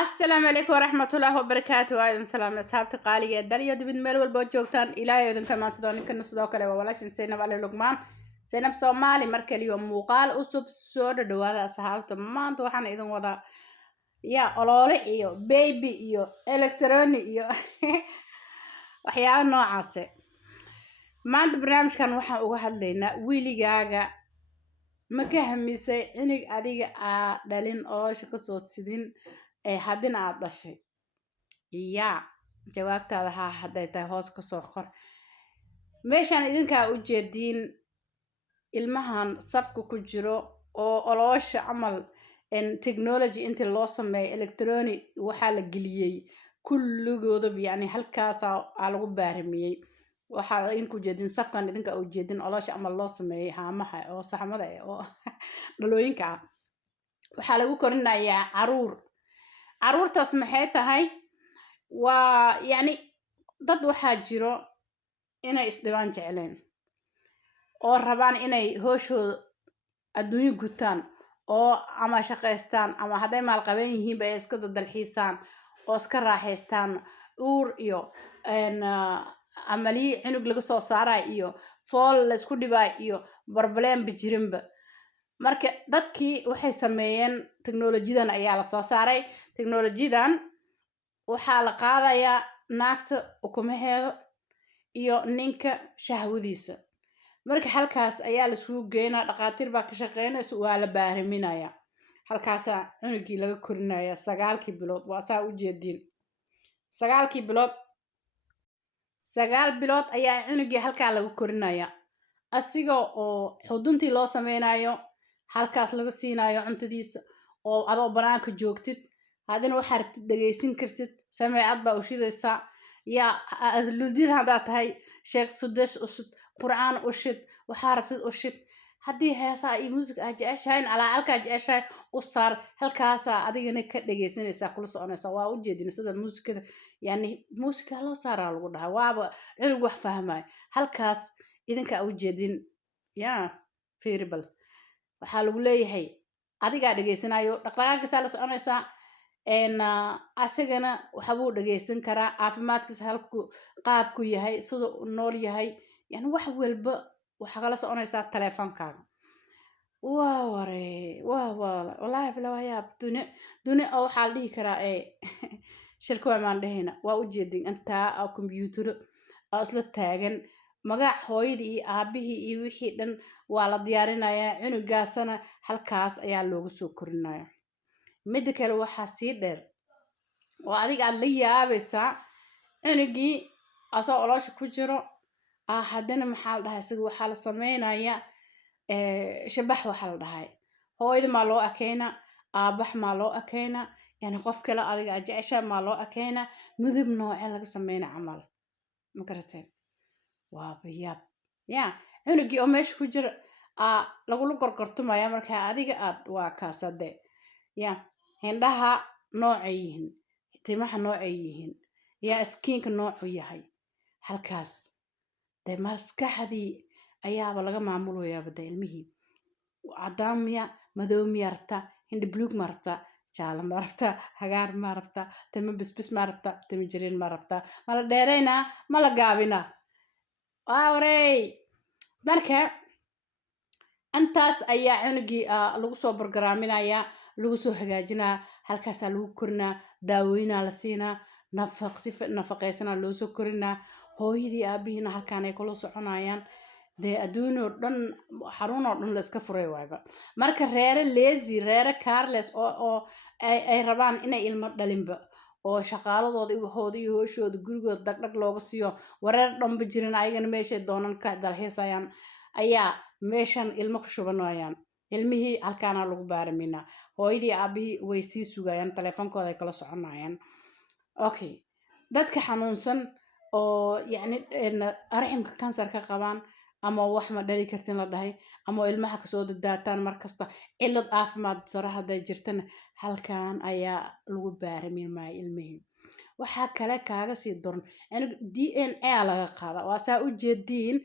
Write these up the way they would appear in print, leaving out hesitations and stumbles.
السلام عليكم ورحمة الله وبركاته. أيضا سلام أصحابتي قالي داليا دبن ميل والبوجوكتان إلى يدن كمان صدقني كنا صدق كله ولا شيء سينب على لقمان سينب سومالي مركل يوم مقال أسب سود دوالة أصحابتي ما أنتوا حنا إذا وضع يا أولي إيو بيبي إيو إلكتروني إيو وحياة نوعاسة ما أنت برنامج كان واحد لنا ويلي جاجا ما كهميسي إنك أديك دالين أولاش كسر سدين haddina aad dhashay yaa jawaabtaada haa hadday tahay hoos ka soo qor meeshaan idinkaa u jeediin ilmahan safka ku jiro oo oloosha camal technology intii loo sameeyay electronic waxaa la geliyey kulligooda yani halkaasaa lagu baaramiyey waxaa idinku jeedin safkan idinkaa u jeedin oloosha camal loo sameeyay haamaha oo saxmada oo dhalooyinka ah waxaa lagu korinayaa caruurtaas maxay tahay waa yani dad waxaa jiro inay isdhibaan jecleen oo rabaan inay hooshooda adduunyo gutaan oo ama shaqaystaan ama hadday maalqabeen yihiinba ay iska dalxiisaan oo iska raaxaystaan uur iyo amaliyi cunug laga soo saaray iyo fool la isku dhibay iyo barbaleenba jirinba marka dadkii waxay sameeyeen technology-dan ayaa la soo saaray technology-dan waxaa la qaadayaa naagta ukumaheeda iyo ninka shahwadiisa marka halkaas ayaa la isugu geynaa dhaqaatiir baa ka shaqeynaysa waa la baariminaya halkaasaa cunugii laga korinaya 9 bilood waa saa u jeediin 9 bilood 9 bilood ayaa cunugii halkaa laga korinaya asigoo oo xuduntii loo sameynayo halkaas laga siinayo cuntadiisa oo adoo banaanka joogtid hadina waxa rabtid dhageysin kartid sameecad baa u shidaysaa yaa ludin hadaa tahay sheekh sudesh ushid quraan ushid waxa rabtid ushid hadii heesaa iyo music aad jeceshahay ala halka jeceshahay u saar halkaas adigana ka dhageysanaysaa kula soconaysaa waa u jeedin sida muusikada yani muusiga loo saaraa lagu dhahay waaba cunug wax fahmay halkaas idinka u jeedin yaa feeribal waxaa lagu leeyahay adiga dhageysanayo dhaqdhaqaaqiisa la soconaysaa asagana waxa uu dhageysan karaa caafimaadkiisa halku qaabku yahay sida uu nool yahay yani wax walba waxa kala soconaysaa taleefankaaga wallahi bila wayaab dunia oo waxa la dhihi karaa shirka waa maan dhahayna waa u jeedin inta computer oo isla taagan magac hooyadii iyo aabihii iyo wixii dhan waa la diyaarinayaa cunugaasana halkaas ayaa loogu soo korinayaa mid kale waxa sii dheer oo adiga aad la yaabaysaa cunugii asoo oloosha ku jiro haddana maxaa la dhahay sida waxa la sameynayaa shabax waxa la dhahay hooyada ma loo akeena aabax ma loo akeena yani qof kale adiga jecesha ma loo akeena midab noocan laga sameeyna camal ma garateen waabiyaab yaa cunugii oo meesha ku jira lagula gorgortumaya markaa adiga aad waa kaasade yaa indhaha noocay yihiin timaha noocay yihiin yaa skiinka noocu yahay halkaas de maskaxdii ayaaba laga maamulayaa bada ilmihii cadaan miya madow miya rabta hindi buluug ma rabta jaalo ma rabta hagaar ma rabta timo bisbis ma rabta timo jireen ma rabta mala dheerayna mala gaabina awrey marka antaas ayaa cunugii lagu soo bargaraaminaya lagu soo hagaajinaa halkaas lagu korinaa daawooyina la siinaa nafaqeysana loo soo korinaa hooyadii aabihina halkaan ay kula soconayaan de adduun oo dhan xarun oo dhan la iska furay waayba marka reere lazy reere careless oo ay rabaan inay ilmo dhalinba oo shaqaaladooda iyo hooshooda gurigooda dagdag looga siiyo wareer dhanba jirin ayagana meeshay doonan ka dalxiisayaan ayaa meeshan ilmo ku shubanayaan ilmihii halkaana lagu baaraminaa hooyadii aabihii way sii sugayaan taleefankooda ay kala soconayaan okay dadka xanuunsan oo yani raximka kansarka qabaan ama wax ma dhali kartin la dhahay ama ilmaha ka soo daataan markasta cilad caafimaad sare haday jirtana halkaan ayaa lagu baaraminaa ilmihii waxa kale kaaga sii doran yani DNA laga qaada waa saa u jeediin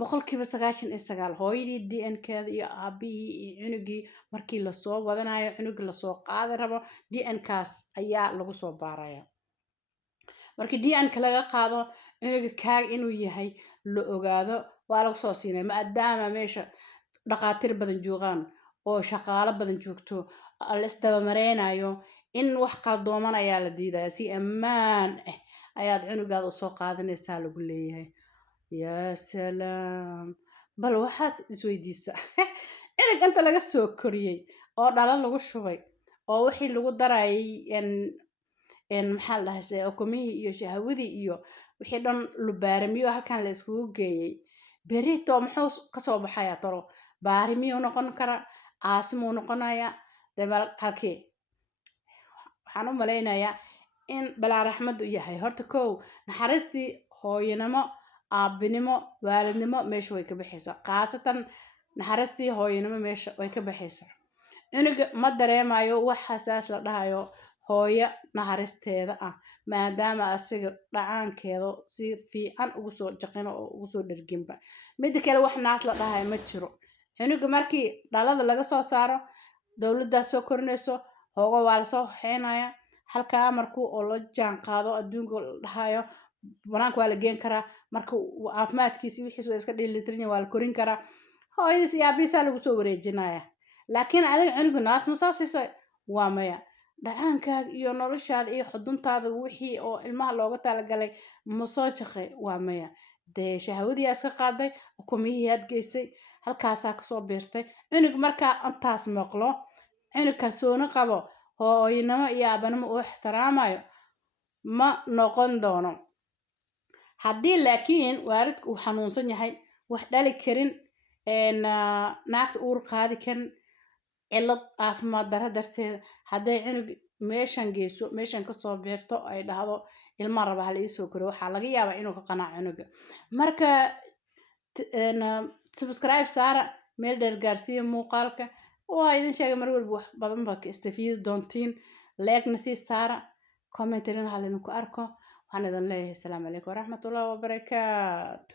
boqolkiiba 99 hooyadii DN-keeda iyo aabihii iyo cunugii markii lasoo wadanayo cunugii lasoo qaadi rabo DN-kaas ayaa lagu soo baaraya markii DN-ka laga qaado cunuga kaag inuu yahay la ogaado waa lagu soo siinay maadaama meesha dhaqaatiir badan joogaan oo shaqaale badan joogto la isdaba mareynayo in wax qaldooman ayaa la diidaya si ammaan ah ayaad cunugaada u soo qaadanaysaa lagu leeyahay yaa salaam bal waxaad isweydiisa cunug inta laga soo koriyey oo dhala lagu shubay oo wixii lagu darayay maxaa la dhahay ukumihii iyo shahwadii iyo wixii dhan lubaarimiyo halkan la iskugu geeyey berito muxuu kasoo baxaya toro baarimiyuu noqon kara caasimuu noqonaya debal halkii waxaan u malaynayaa in balaa raxmad u yahay horta kow naxariistii hooyanimo aabinimo waalidnimo meesha way ka baxaysaa qaasatan naxariistii hooyanimo meesha way ka baxaysaa cunuga ma dareemayo wax xasaas la dhahayo hooyo naxariisteeda ah maadaama asiga dhacaankeeda si fiican ugu soo jaqino oo ugu soo dharginba mid kale wax naas la dhahayo ma jiro cunuga markii dhalada laga soo saaro dawladda soo korinayso hoogo waa la soo xeenaya halka markuu oo la jaan qaado adduunka la dhahayo banaanka waa la geen karaa marka caafimaadkiisa wixiisa iska dheelitiran waa la korin karaa hooyadiis iyo aabihiisa lagu soo wareejinaya laakiin adiga cunuga naas ma soo siisay waa maya dhacaankaaga iyo noloshaada iyo xuduntaada wixii oo ilmaha looga talagalay ma soo jaqay waa maya dee shahwadii iska qaaday ukumihii aad geysay halkaasaa kasoo beertay cunug markaa intaas maqlo cunug kalsooni qabo hooyanimo iyo aabanimo u ixtiraamayo ma noqon doono haddii laakiin waalidku uu xanuunsan yahay wax dhali karin naagta uur qaadi karin cilad caafimaad dara darteeda hadday cunug meeshan geyso meeshan kasoo beerto ay dhahdo ilma raba hala iisoo koro waxaa laga yaabaa inuu ka qanaaco cunuga marka subscribe saara meel dheer gaarsiiya muuqaalka waa idin sheegay mar walba wax badan baa ka istafiidi doontiin like-na sii saara commentarina ha laydinku arko waxaan idin leeyahay asalaamu calaykum waraxmatullahi wabarakaatu